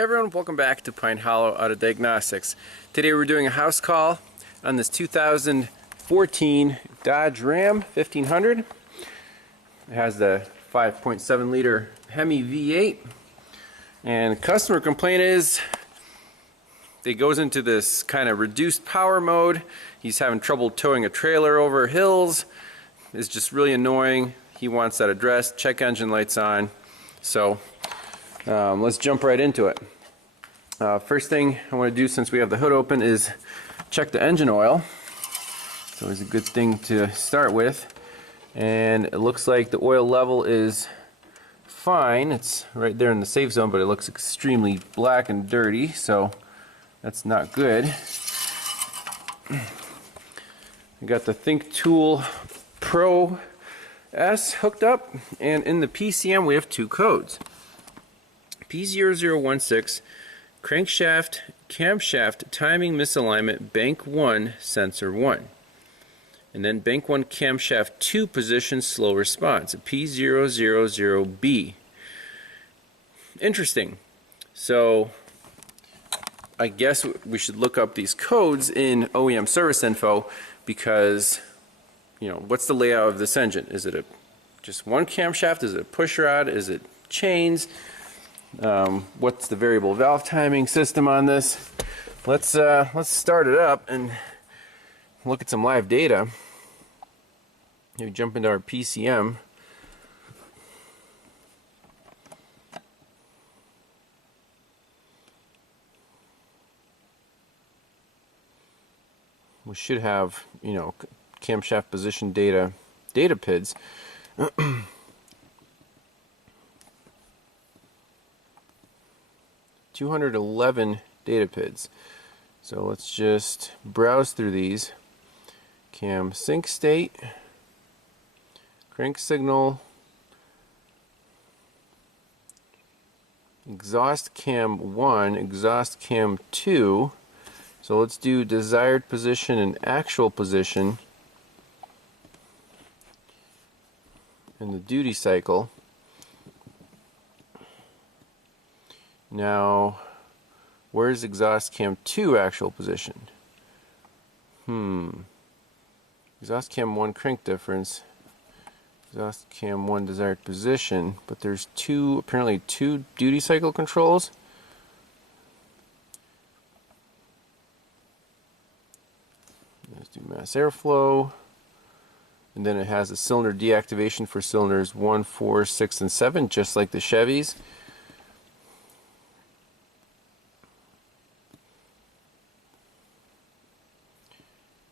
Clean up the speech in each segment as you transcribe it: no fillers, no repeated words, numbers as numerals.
Hey everyone, welcome back to Pine Hollow Auto Diagnostics. Today we're doing a house call on this 2014 Dodge Ram 1500. It has the 5.7 liter Hemi V8, and customer complaint is it goes into this kind of reduced power mode. He's having trouble towing a trailer over hills. It's just really annoying. He wants that addressed. Check engine lights on. So let's jump right into it. First thing I want to do, since we have the hood open, is check the engine oil. It's always a good thing to start with. And it looks like the oil level is fine. It's right there in the safe zone, but it looks extremely black and dirty, so that's not good. I got the THINKTOOL Pro S hooked up, and in the PCM we have two codes. P0016 crankshaft camshaft timing misalignment bank 1 sensor 1, and then bank 1 camshaft 2 position slow response, P000B. Interesting. So I guess we should look up these codes in OEM service info, because what's the layout of this engine? Is it just one camshaft? Is it a push rod? Is it chains? What's the variable valve timing system on this? Let's start it up and look at some live data. We jump into our PCM. We should have, camshaft position data PIDs. 211 data PIDs. So let's just browse through these. Cam sync state, crank signal, exhaust cam 1, exhaust cam 2. So let's do desired position and actual position in the duty cycle. Now, where's exhaust cam 2 actual position? Exhaust cam 1 crank difference, exhaust cam 1 desired position, but there's apparently two duty cycle controls. Let's do mass airflow, and then it has a cylinder deactivation for cylinders 1, 4, 6, and 7, just like the Chevys.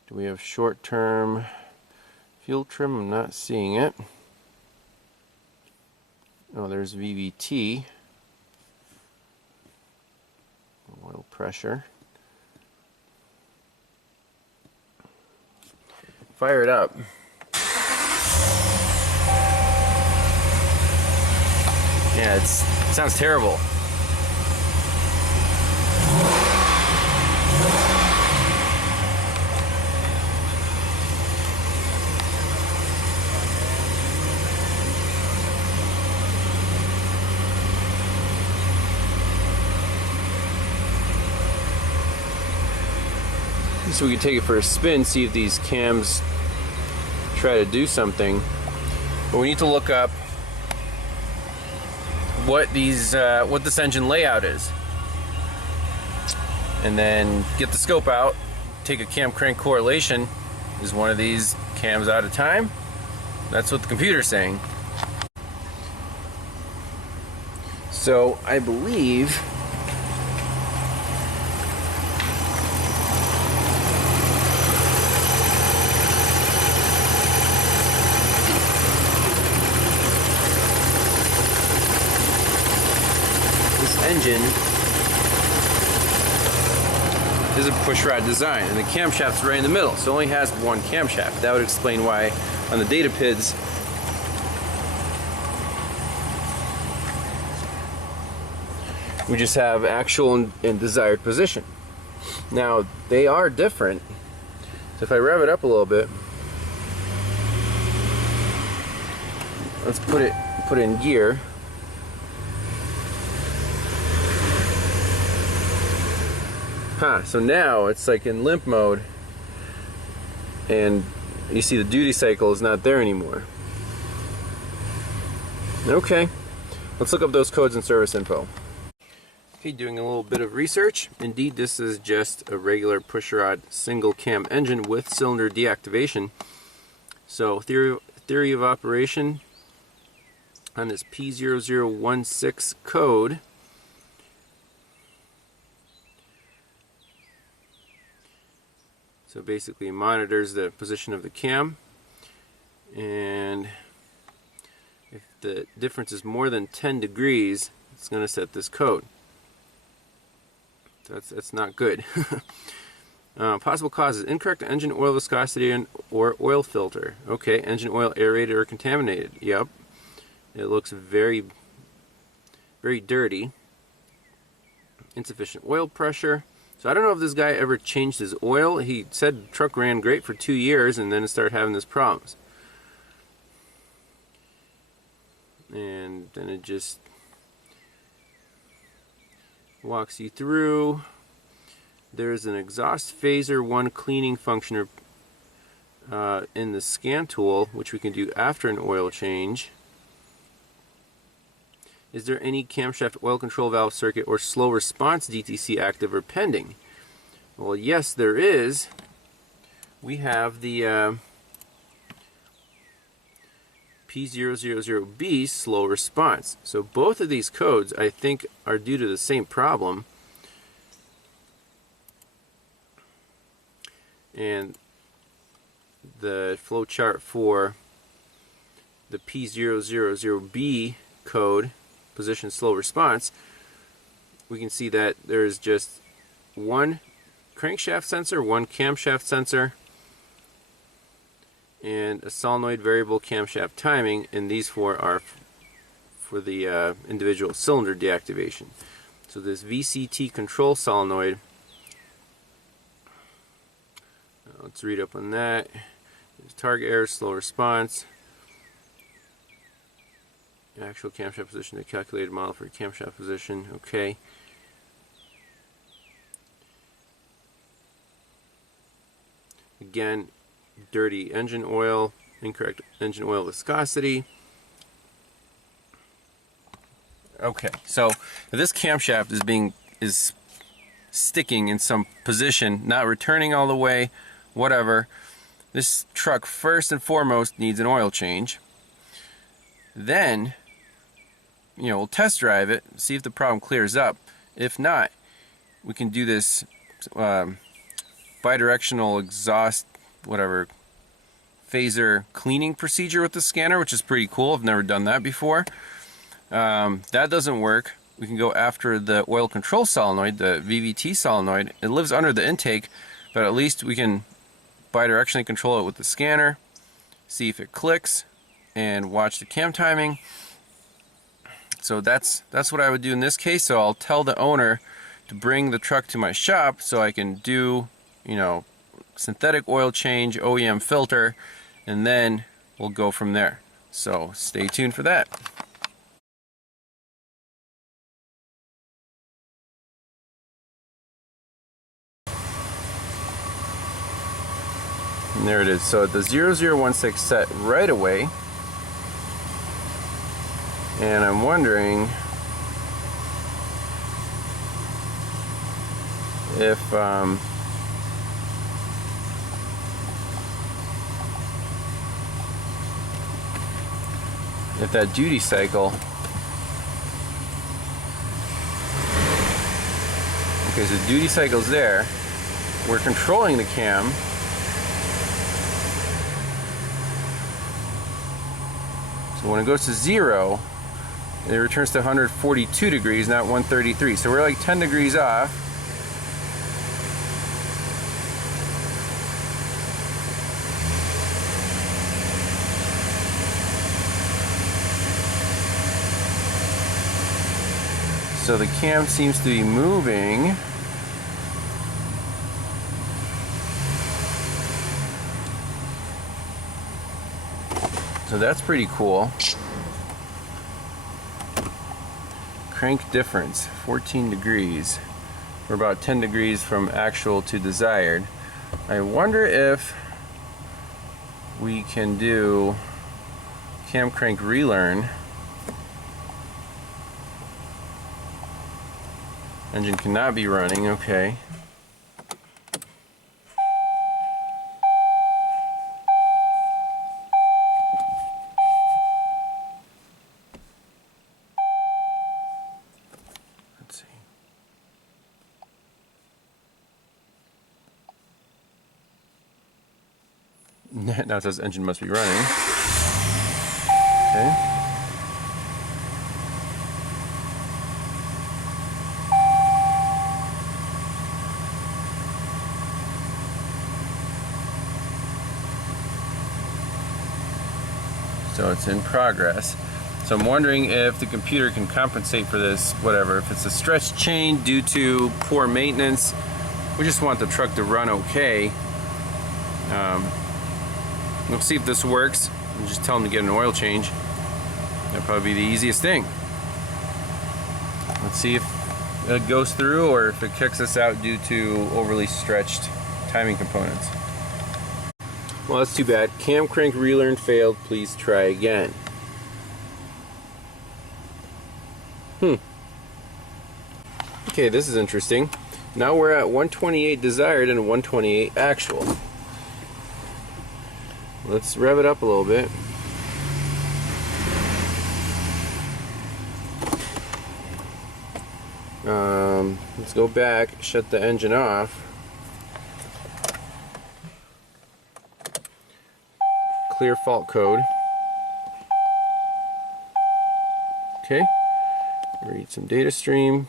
Do we have short-term fuel trim? I'm not seeing it. Oh, there's VVT. Oil pressure. Fire it up. Yeah, it sounds terrible. So we can take it for a spin, see if these cams try to do something. But we need to look up what this engine layout is, and then get the scope out, take a cam crank correlation. Is one of these cams out of time? That's what the computer's saying. So I believe engine is a pushrod design, and the camshaft's right in the middle, so it only has one camshaft. That would explain why on the data PIDs we just have actual and desired position. Now they are different, so if I rev it up a little bit, let's put it in gear. So now it's like in limp mode, and you see the duty cycle is not there anymore. Okay, let's look up those codes and service info. Okay, doing a little bit of research. Indeed, this is just a regular pushrod single cam engine with cylinder deactivation. So theory of operation on this P0016 code. So basically it monitors the position of the cam, and if the difference is more than 10 degrees, it's going to set this code. So that's not good. Possible causes: incorrect engine oil viscosity or oil filter. Okay, engine oil aerated or contaminated. Yep. It looks very, very dirty. Insufficient oil pressure. So I don't know if this guy ever changed his oil. He said the truck ran great for 2 years and then it started having these problems. And then it just walks you through. There's an exhaust phaser 1 cleaning function in the scan tool, which we can do after an oil change. Is there any camshaft oil control valve circuit or slow response DTC active or pending? Well, yes, there is. We have the P000B slow response. So both of these codes, I think, are due to the same problem. And the flow chart for the P000B code, position slow response, we can see that there's just one crankshaft sensor, one camshaft sensor, and a solenoid variable camshaft timing, and these four are for the individual cylinder deactivation. So this VCT control solenoid, let's read up on that. There's target error, slow response, actual camshaft position, the calculated model for camshaft position. Okay. Again, dirty engine oil, incorrect engine oil viscosity. Okay, so if this camshaft is sticking in some position, not returning all the way, whatever, this truck first and foremost needs an oil change. Then, we'll test drive it, see if the problem clears up. If not, we can do this bidirectional exhaust, whatever, phaser cleaning procedure with the scanner, which is pretty cool. I've never done that before. That doesn't work. We can go after the oil control solenoid, the VVT solenoid. It lives under the intake, but at least we can bidirectionally control it with the scanner, see if it clicks, and watch the cam timing. So that's what I would do in this case. So I'll tell the owner to bring the truck to my shop so I can do, synthetic oil change, OEM filter, and then we'll go from there. So stay tuned for that. And there it is. So the 0016 set right away. And I'm wondering if that duty cycle, okay, so duty cycle's there. We're controlling the cam. So when it goes to 0, it returns to 142 degrees, not 133. So we're like 10 degrees off. So the cam seems to be moving. So that's pretty cool. Crank difference, 14 degrees. We're about 10 degrees from actual to desired. I wonder if we can do cam crank relearn. Engine cannot be running, okay. Let's see. Now it says engine must be running. Okay. So it's in progress. So I'm wondering if the computer can compensate for this, whatever. If it's a stretched chain due to poor maintenance, we just want the truck to run okay. We'll see if this works. We'll just tell them to get an oil change. That'll probably be the easiest thing. Let's see if it goes through or if it kicks us out due to overly stretched timing components. Well, that's too bad. Cam crank relearn failed. Please try again. Okay, this is interesting. Now we're at 128 desired and 128 actual. Let's rev it up a little bit. Let's go back, shut the engine off. Clear fault code. Okay. Read some data stream.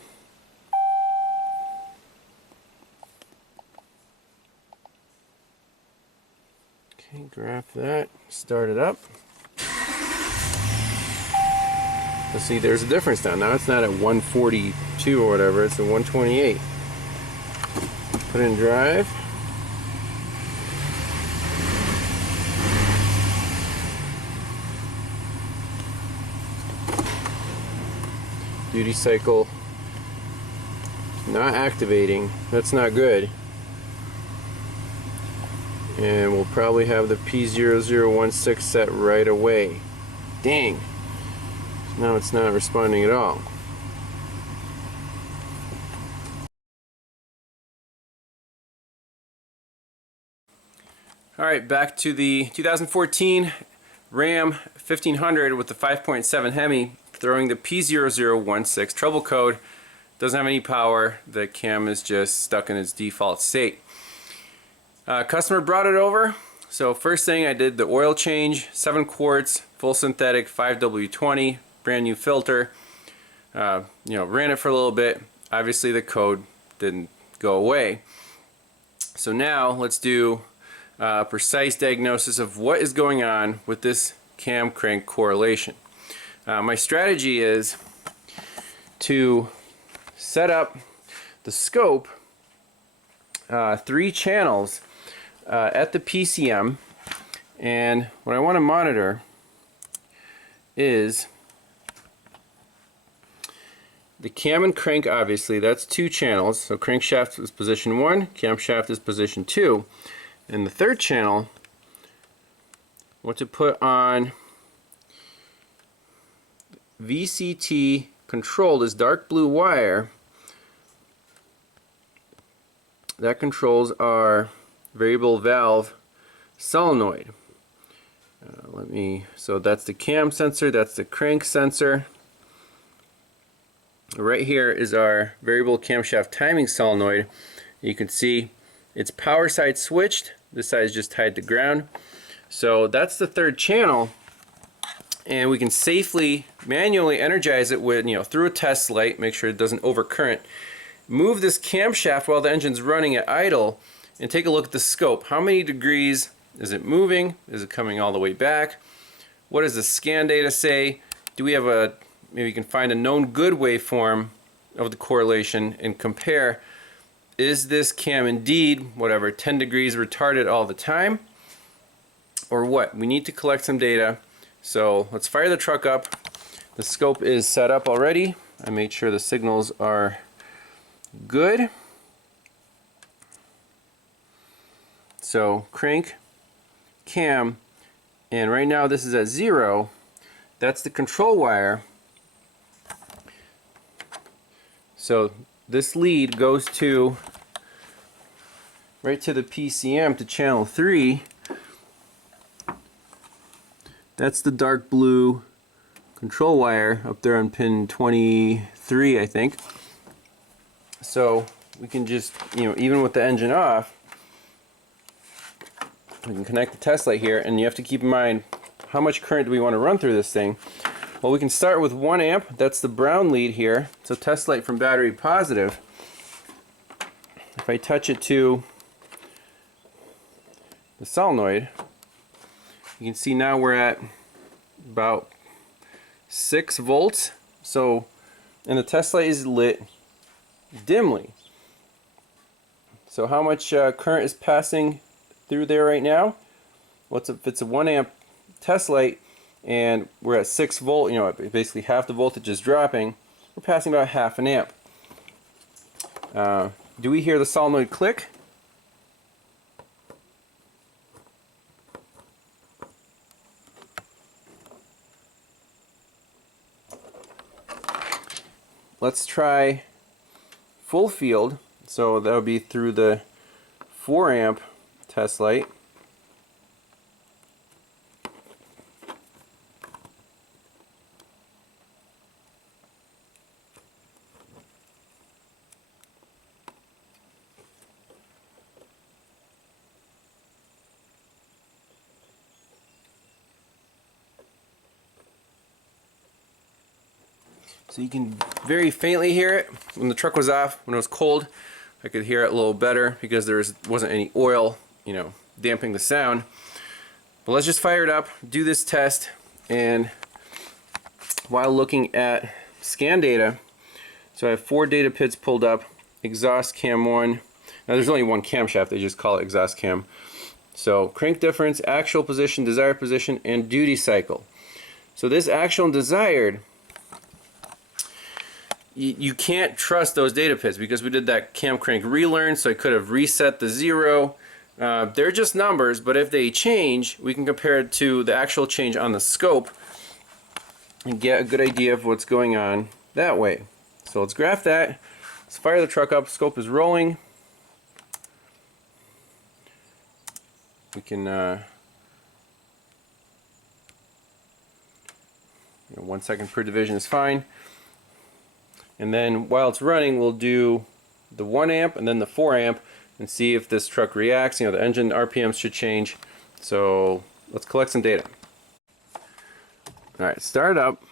Okay, graph that. Start it up. Let's see, there's a difference now. Now it's not at 142 or whatever, it's at 128. Put in drive. Duty cycle not activating. That's not good. And we'll probably have the P0016 set right away. Dang. Now it's not responding at all. Alright, back to the 2014 Ram 1500 with the 5.7 Hemi, throwing the P0016 trouble code. Doesn't have any power. The cam is just stuck in its default state. Customer brought it over. So first thing I did the oil change, 7 quarts, full synthetic, 5W20, brand new filter. Ran it for a little bit. Obviously the code didn't go away. So now let's do a precise diagnosis of what is going on with this cam crank correlation. My strategy is to set up the scope 3 channels at the PCM, and what I want to monitor is the cam and crank. Obviously that's 2 channels, so crankshaft is position 1, camshaft is position 2, and the 3rd channel I want to put on VCT controlled, is dark blue wire that controls our variable valve solenoid. So that's the cam sensor, that's the crank sensor. Right here is our variable camshaft timing solenoid. You can see it's power side switched. This side is just tied to ground. So that's the 3rd channel, and we can safely manually energize it with, through a test light, make sure it doesn't overcurrent. Move this camshaft while the engine's running at idle, and take a look at the scope. How many degrees is it moving? Is it coming all the way back? What does the scan data say? Do we have maybe you can find a known good waveform of the correlation and compare, is this cam indeed, 10 degrees retarded all the time? Or what? We need to collect some data. So let's fire the truck up. The scope is set up already. I made sure the signals are good. So crank, cam, and right now this is at 0. That's the control wire. So this lead goes to right to the PCM to channel 3. That's the dark blue control wire up there on pin 23, I think. So we can just, even with the engine off, we can connect the test light here, and you have to keep in mind how much current do we want to run through this thing. Well, we can start with 1 amp. That's the brown lead here. So test light from battery positive. If I touch it to the solenoid, you can see now we're at about 6 volts. So, and the test light is lit dimly. So how much current is passing through there right now? Well, if it's a 1 amp test light and we're at 6 volt, basically half the voltage is dropping, we're passing about half an amp. Do we hear the solenoid click? Let's try full field. So that would be through the 4 amp test light. So you can very faintly hear it. When the truck was off, when it was cold, I could hear it a little better because there wasn't any oil, damping the sound. But let's just fire it up, do this test, and while looking at scan data, so I have 4 data pits pulled up, exhaust cam 1. Now there's only 1 camshaft, they just call it exhaust cam. So crank difference, actual position, desired position, and duty cycle. So this actual and desired, you can't trust those data pits because we did that cam crank relearn, so I could have reset the 0. They're just numbers, but if they change, we can compare it to the actual change on the scope and get a good idea of what's going on that way. So let's graph that. Let's fire the truck up. Scope is rolling. We can 1 second per division is fine. And then while it's running, we'll do the 1 amp and then the 4 amp and see if this truck reacts. The engine RPMs should change. So let's collect some data. Alright, start up.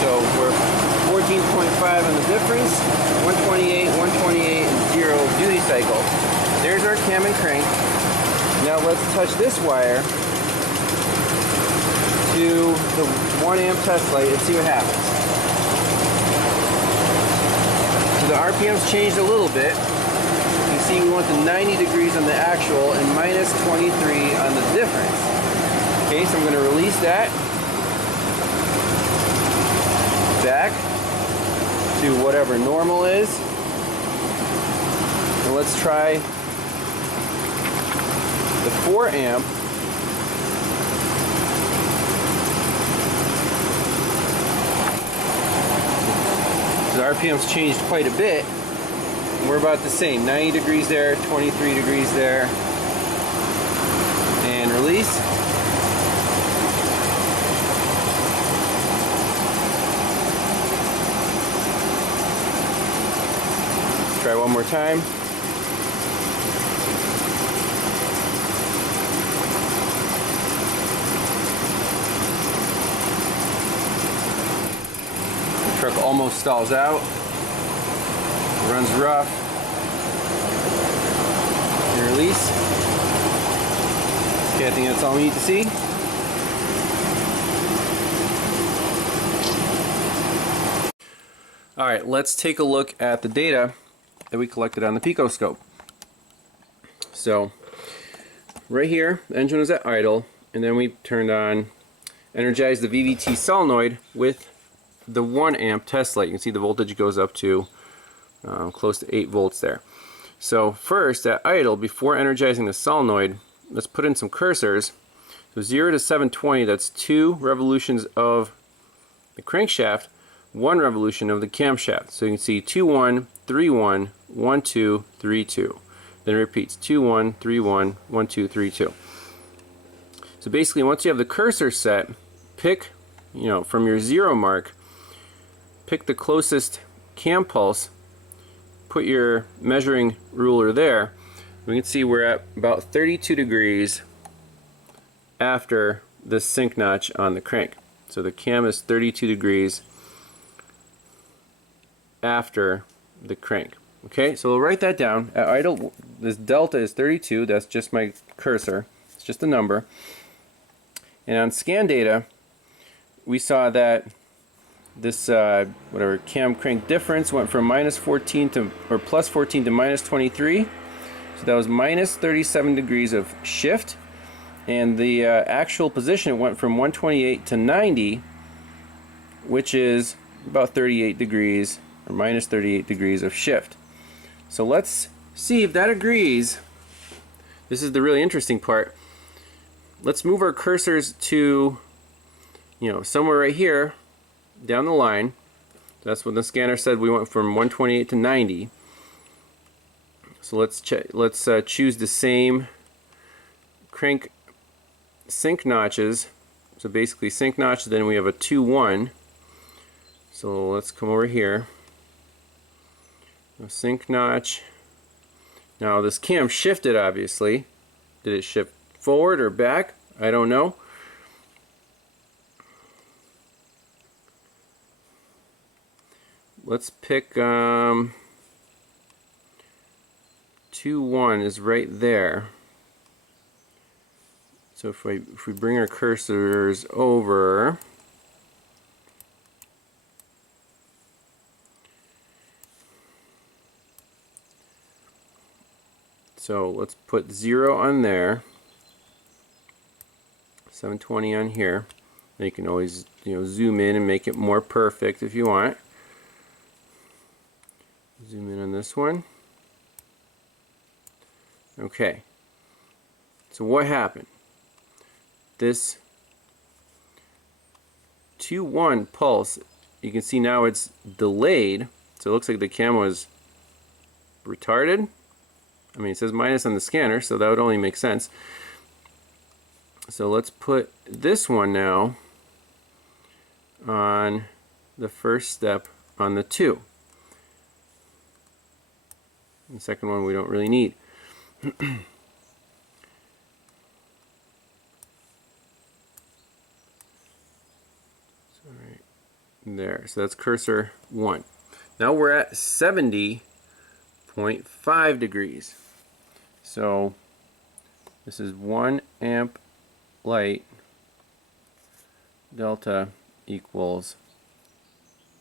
So we're 14.5 on the difference, 128, 128, and 0 duty cycle. There's our cam and crank. Now let's touch this wire to the 1 amp test light and see what happens. So the RPMs changed a little bit. You can see we went to 90 degrees on the actual and minus 23 on the difference. Okay, so I'm going to release that back to whatever normal is. And let's try the 4 amp. The RPMs changed quite a bit. We're about the same, 90 degrees there, 23 degrees there. And release. Let's try one more time. Truck almost stalls out, runs rough, and release. Okay, I think that's all we need to see. Alright, let's take a look at the data that we collected on the picoscope. So, right here, the engine was at idle, and then we turned on, energized the VVT solenoid with the 1 amp test light. You can see the voltage goes up to close to 8 volts there. So first, at idle, before energizing the solenoid, let's put in some cursors. So 0 to 720, that's 2 revolutions of the crankshaft, 1 revolution of the camshaft. So you can see 2 1, 3 1, 1 2, 3 2. Then it repeats 2 1, 3 1, 1 2, 3 2. So basically, once you have the cursor set, pick, from your 0 mark, pick the closest cam pulse, put your measuring ruler there. We can see we're at about 32 degrees after the sync notch on the crank. So the cam is 32 degrees after the crank. Okay, so we'll write that down. At idle, this delta is 32. That's just my cursor. It's just a number. And on scan data, we saw that this whatever cam crank difference went from minus 14 to, or plus 14 to minus 23. So that was minus 37 degrees of shift. And the actual position went from 128 to 90, which is about 38 degrees, or minus 38 degrees of shift. So let's see if that agrees. This is the really interesting part. Let's move our cursors to, somewhere right here down the line. That's what the scanner said. We went from 128 to 90. So let's choose the same crank sync notches. So basically sync notch, then we have a 2 1. So let's come over here. A sync notch. Now this cam shifted, obviously. Did it shift forward or back? I don't know. Let's pick 2 1 is right there. So if we bring our cursors over, so let's put 0 on there, 720 on here. Now you can always zoom in and make it more perfect if you want. Zoom in on this one. Okay. So what happened? This 2 1 pulse, you can see now it's delayed, so it looks like the cam was retarded. I mean, it says minus on the scanner, so that would only make sense. So let's put this one now on the first step on the 2. The second one we don't really need. There, so that's cursor 1. Now we're at 70.5 degrees. So this is 1 amp light delta equals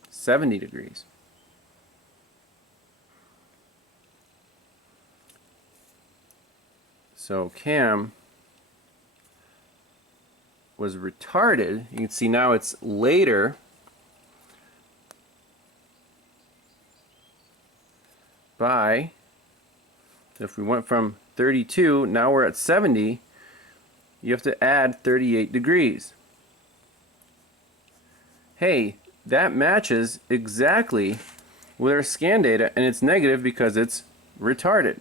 70 degrees. So cam was retarded. You can see now it's later by, so if we went from 32, now we're at 70, you have to add 38 degrees. Hey, that matches exactly with our scan data, and it's negative because it's retarded.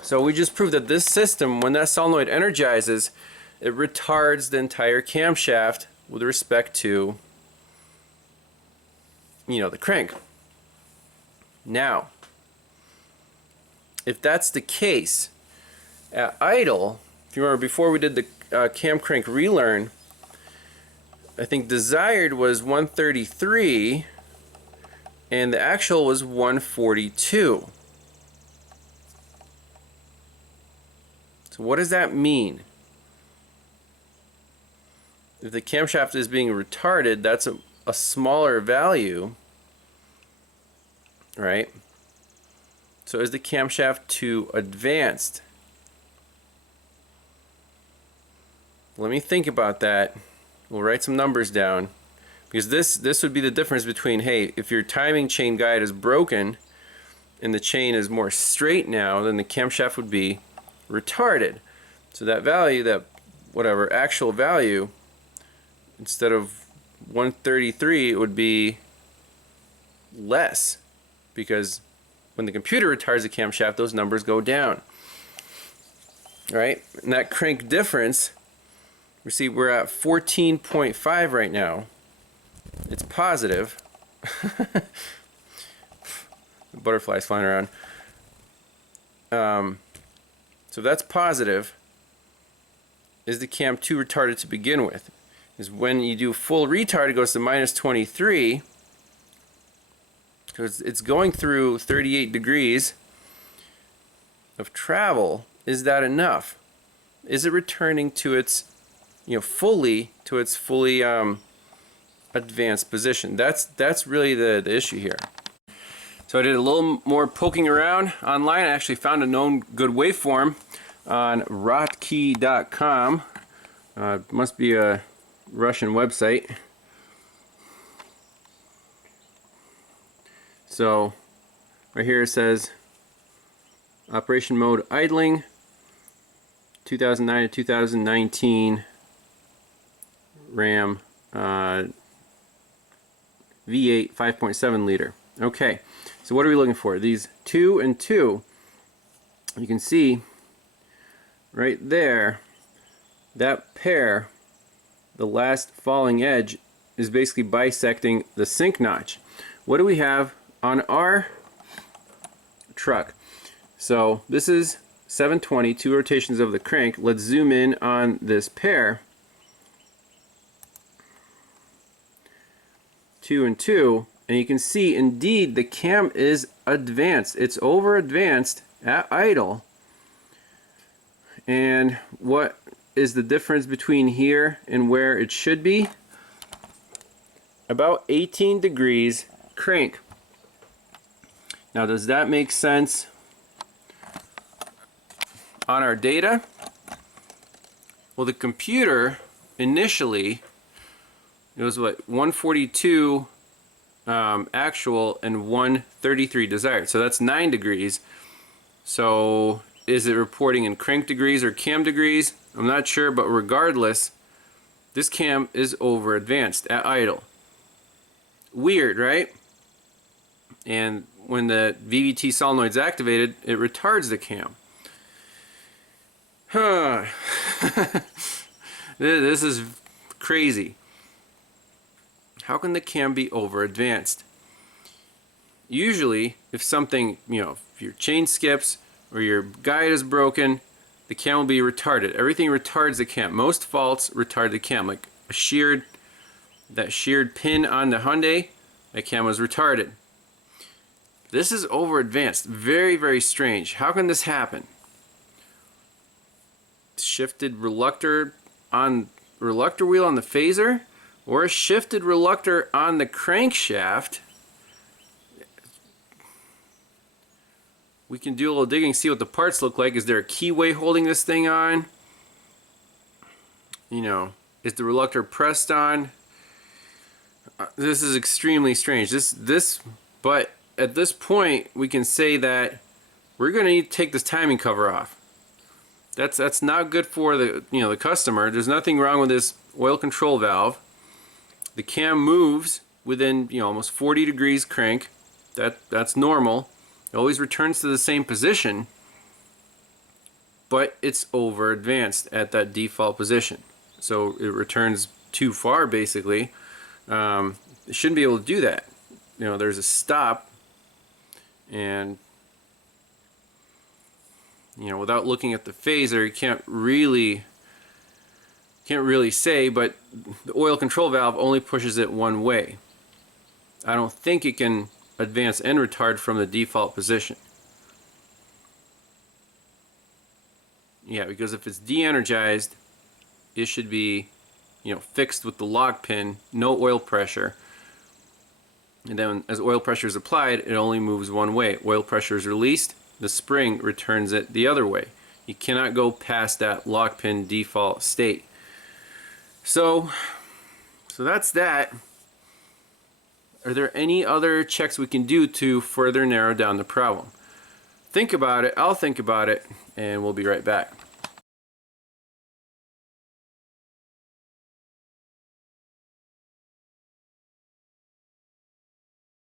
So we just proved that this system, when that solenoid energizes, it retards the entire camshaft with respect to, the crank. Now, if that's the case, at idle, if you remember before we did the cam crank relearn, I think desired was 133 and the actual was 142. So what does that mean? If the camshaft is being retarded, that's a smaller value, right? So is the camshaft too advanced? Let me think about that. We'll write some numbers down. Because this would be the difference between, hey, if your timing chain guide is broken and the chain is more straight now, then the camshaft would be retarded. So that value, that whatever actual value, instead of 133, it would be less, because when the computer retards the camshaft, those numbers go down. Right? And that crank difference, we see we're at 14.5 right now. It's positive. The butterflies flying around. So that's positive. Is the cam too retarded to begin with? Is when you do full retard, it goes to minus 23. Because it's going through 38 degrees of travel. Is that enough? Is it returning to its, fully advanced position? That's really the issue here. So I did a little more poking around online. I actually found a known good waveform on rotkey.com. Must be a Russian website. So right here it says operation mode idling 2009 to 2019 RAM V8 5.7 liter. Okay, so what are we looking for? These 2 and 2, you can see right there, that pair, the last falling edge, is basically bisecting the sync notch. What do we have on our truck? So this is 720, 2 rotations of the crank. Let's zoom in on this pair. 2 and 2, and you can see indeed the cam is advanced. It's over advanced at idle. And what is the difference between here and where it should be? About 18 degrees crank. Now, does that make sense on our data? Well, the computer initially, it was what, 142 actual and 133 desired. So that's 9 degrees. So is it reporting in crank degrees or cam degrees? I'm not sure, but regardless, this cam is over advanced at idle. Weird, right? And when the VVT solenoid's activated, it retards the cam. Huh. This is crazy. How can the cam be over advanced? Usually, if something, if your chain skips or your guide is broken, the cam will be retarded. Everything retards the cam. Most faults retard the cam. Like that sheared pin on the Hyundai, that cam was retarded. This is over advanced. Very, very strange. How can this happen? Shifted reluctor wheel on the phaser, or a shifted reluctor on the crankshaft. We can do a little digging, see what the parts look like. Is there a keyway holding this thing on? Is the reluctor pressed on? This is extremely strange. But at this point, we can say that we're going to need to take this timing cover off. That's not good for the customer. There's nothing wrong with this oil control valve. The cam moves within almost 40 degrees crank. That's normal. It always returns to the same position, but it's over advanced at that default position. So it returns too far basically. It shouldn't be able to do that. There's a stop, and without looking at the phaser, you can't really say, but the oil control valve only pushes it one way. I don't think it can advance and retard from the default position. Yeah, because if it's de-energized, it should be fixed with the lock pin, no oil pressure. And then as oil pressure is applied, it only moves one way. Oil pressure is released, the spring returns it the other way. You cannot go past that lock pin default state. So that's that. Are there any other checks we can do to further narrow down the problem? Think about it, I'll think about it, and we'll be right back.